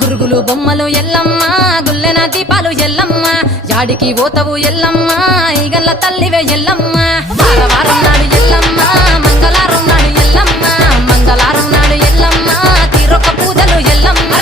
గురుగులు బొమ్మలు ఎల్లమ్మ గుల్లెన దీపాలు ఎల్లమ్మ యాడికి పోతవు ఎల్లమ్మ ఈగల్ల తల్లివే ఎల్లమ్మ వారం నాడు ఎల్లమ్మ మంగళారం నాడు ఎల్లమ్మ మంగళారం నాడు ఎల్లమ్మ తీరొక్క పూజలు ఎల్లమ్మ